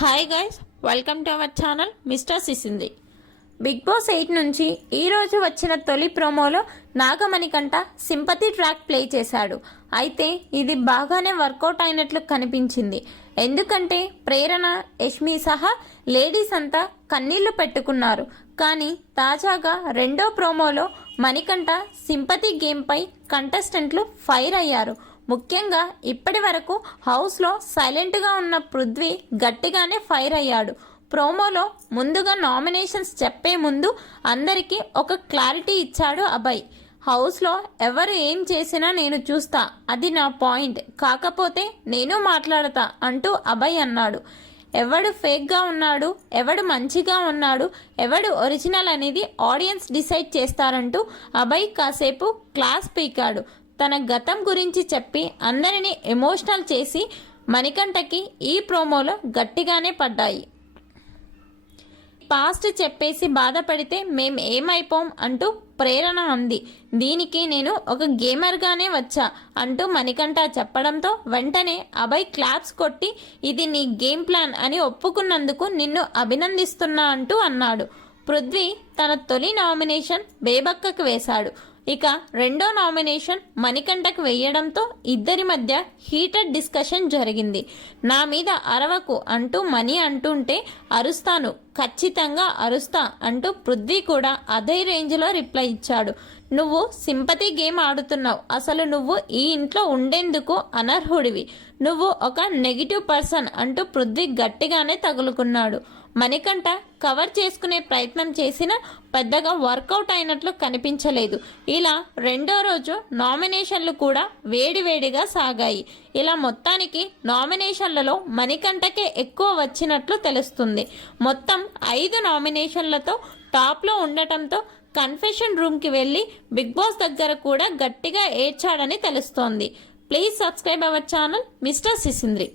Hi guys, welcome to our channel mister సిసింది. Bigg Boss 8 నుంచి ఈరోజు వచ్చిన తొలి ప్రోమోలో నాగమణికంట సింపతి ట్రాక్ ప్లే చేశాడు. అయితే ఇది బాగానే వర్కౌట్ అయినట్లు కనిపించింది. ఎందుకంటే ప్రేరణ, యష్మి సహా లేడీస్ అంతా కన్నీళ్లు పెట్టుకున్నారు. కానీ తాజాగా రెండో ప్రోమోలో మణికంఠ సింపతి గేమ్పై కంటెస్టెంట్లు ఫైర్ అయ్యారు. ముఖ్యంగా ఇప్పటి వరకు హౌస్లో సైలెంట్గా ఉన్న పృథ్వీ గట్టిగానే ఫైర్ అయ్యాడు. ప్రోమోలో ముందుగా నామినేషన్స్ చెప్పే ముందు అందరికీ ఒక క్లారిటీ ఇచ్చాడు అభయ్. హౌస్లో ఎవరు ఏం చేసినా నేను చూస్తా, అది నా పాయింట్, కాకపోతే నేను మాట్లాడతా అంటూ అభయ్ అన్నాడు. ఎవడు ఫేక్గా ఉన్నాడు, ఎవడు మంచిగా ఉన్నాడు, ఎవడు ఒరిజినల్ అనేది ఆడియన్స్ డిసైడ్ చేస్తారంటూ అభయ్ కాసేపు క్లాస్ పీకాడు. తన గతం గురించి చెప్పి అందరినీ ఎమోషనల్ చేసి మణికంఠకి ఈ ప్రోమోలో గట్టిగానే పడ్డాయి. పాస్ట్ చెప్పేసి బాధపడితే మేం ఏమైపోం అంటూ ప్రేరణ అంది. దీనికి నేను ఒక గేమర్గానే వచ్చా అంటూ మణికంఠ చెప్పడంతో వెంటనే అభయ్ క్లాప్స్ కొట్టి ఇది నీ గేమ్ ప్లాన్ అని ఒప్పుకున్నందుకు నిన్ను అభినందిస్తున్నా అంటూ అన్నాడు. పృథ్వీ తన తొలి నామినేషన్ బేబక్కకు వేశాడు. ఇక రెండో నామినేషన్ మణికంఠకు వేయడంతో ఇద్దరి మధ్య హీటెడ్ డిస్కషన్ జరిగింది. నా మీద అరవకు అంటూ మణి అంటుంటే అరుస్తాను, ఖచ్చితంగా అరుస్తా అంటూ పృథ్వీ కూడా అదే రేంజ్లో రిప్లై ఇచ్చాడు. నువ్వు సింపతి గేమ్ ఆడుతున్నావు, అసలు నువ్వు ఈ ఇంట్లో ఉండేందుకు అనర్హుడివి, నువ్వు ఒక నెగిటివ్ పర్సన్ అంటూ పృథ్వీ గట్టిగానే తగులుకున్నాడు. మణికంఠ కవర్ చేసుకునే ప్రయత్నం చేసినా పెద్దగా వర్కౌట్ అయినట్లు కనిపించలేదు. ఇలా రెండో రోజు నామినేషన్లు కూడా వేడివేడిగా సాగాయి. ఇలా మొత్తానికి నామినేషన్లలో మణికంఠకే ఎక్కువ వచ్చినట్లు తెలుస్తుంది. మొత్తం 5 నామినేషన్లతో టాప్లో ఉండటంతో కన్ఫెషన్ రూమ్కి వెళ్ళి బిగ్ బాస్ దగ్గర కూడా గట్టిగా ఏడ్చాడని తెలుస్తోంది. Please subscribe our channel mister సిసింద్రి.